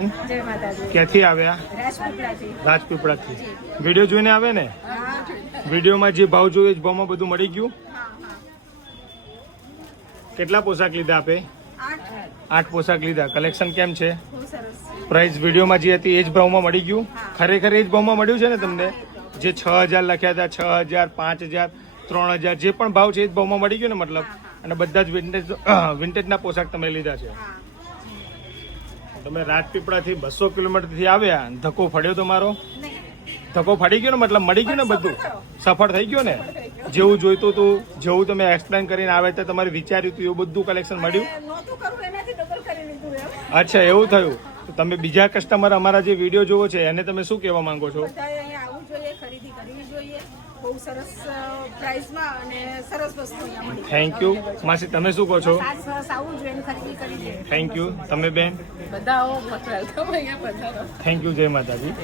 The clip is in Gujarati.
જય માતાજી. ક્યાંથી આવ્યા? રાજપીપળાથી. રાજપીપળાથી. વિડીયો જોઈને આવે ને? વિડીયોમાં જે ભાવ જોઈએ એ ભાવમાં બધું મળી ગયું? કેટલા પોશાક લીધા આપે? 8 પોશાક લીધા. કલેક્શન કેમ છે? પ્રાઇસ વિડીયોમાં જે હતી એ જ ભાવમાં મળી ગયું? ખરેખર એ જ ભાવમાં મળ્યું છે ને તમને? જે 6000 લખ્યા હતા, 6000, 5000, 3000 જે પણ ભાવ છે એ જ ભાવમાં મળી ગયું ને મતલબ? અને બધા જ વિન્ટેજના પોશાક તમે લીધા છે. તમે રાજપીપળાથી 200 કિલોમીટરથી આવ્યા, ધક્કો ફળ્યો તમારો? ધક્કો ફાડી ગયો ને મતલબ મળી ગયું ને બધું? સફળ થઈ ગયો ને? જેવું જોઈતું હતું, જેવું તમે એક્સપ્લેન કરીને આવે તો તમારે વિચાર્યું હતું એવું બધું કલેક્શન મળ્યું? અચ્છા, એવું થયું. તો તમે બીજા કસ્ટમર અમારા જે વિડીયો જોવો છે એને તમે શું કહેવા માંગો છો? Thank you. માસી તમે શું કહો છો? Thank you. તમે બેન? બધા થેન્ક યુ. જય માતાજી.